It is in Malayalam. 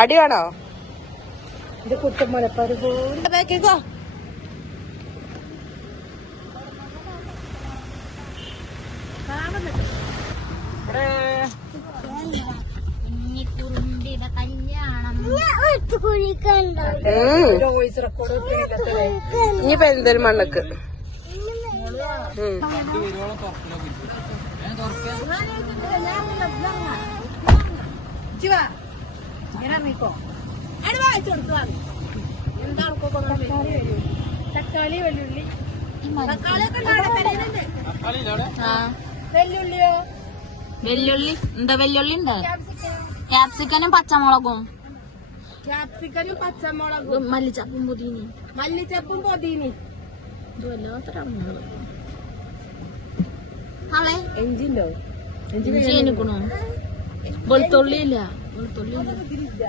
അടി വേണോ? ഇത് കുട്ടൻ മുലപ്പാട് ബാക്കിക്കോ. ഇനി പെരിന്തൽമണ്ണക്ക് തക്കാളി വെല്ലുള്ളി വെല്ലുള്ളിയോ? വെല്ലുള്ളി എന്താ? വെല്ലുള്ളി ഉണ്ടോ? ക്യാപ്സിക്കനും പച്ചമുളകും. ക്യാപ്സിക്കനും പച്ചമുളകും മല്ലിച്ചപ്പും പൊതീനി. മല്ലിച്ചപ്പും പൊതീനി. എഞ്ചിണ്ടോ? ഇഞ്ചി എനിക്കണോ? വെളുത്തുള്ളി ഇല്ല. വെളുത്തുള്ളി ഇല്ല.